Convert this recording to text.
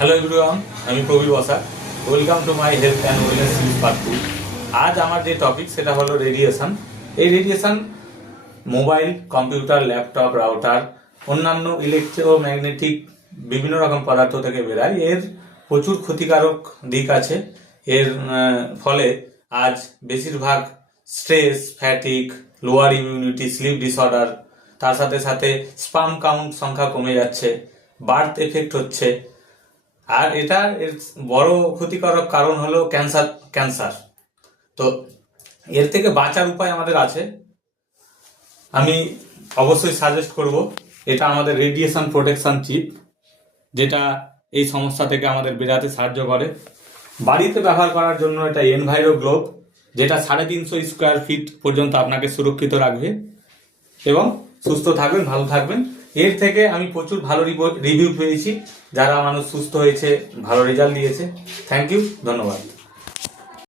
Hello everyone, আমি Prabir Basak. Welcome to my health and wellness series part 2। আজ আমার যে টপিক সেটা হলো রেডিয়েশন। এই radiation mobile, computer, laptop, router, অন্যান্য ইলেকট্রোম্যাগনেটিক বিভিন্ন রকম পদার্থ থেকে বেরায়। এর প্রচুর ক্ষতিকারক দিক আছে। এর ফলে আজ বেশিরভাগ stress, fatigue, lower immunity, sleep disorder, তার সাথে সাথে স্পার্ম কাউন্ট সংখ্যা কমে যাচ্ছে, বার্থ এফেক্ট হচ্ছে। আর এটার বড় ক্ষতিকারক কারণ হলো ক্যান্সার। তো এর থেকে বাঁচার উপায় আমাদের আছে। আমি অবশ্যই সাজেস্ট করব, এটা আমাদের রেডিয়েশন প্রোটেকশন চিপ, যেটা এই সমস্যা থেকে আমাদের বেরাতে সাহায্য করে। বাড়িতে ব্যবহার করার জন্য এটা এনভাইরো গ্লোব, যেটা 350 স্কোয়ার ফিট পর্যন্ত আপনাকে সুরক্ষিত রাখবে এবং সুস্থ থাকবেন, ভালো থাকবেন। এর থেকে আমি প্রচুর ভালো রিভিউ পেয়েছি, যারা মানুষ সুস্থ হয়েছে, ভালো রেজাল্ট দিয়েছে। থ্যাংক ইউ, ধন্যবাদ।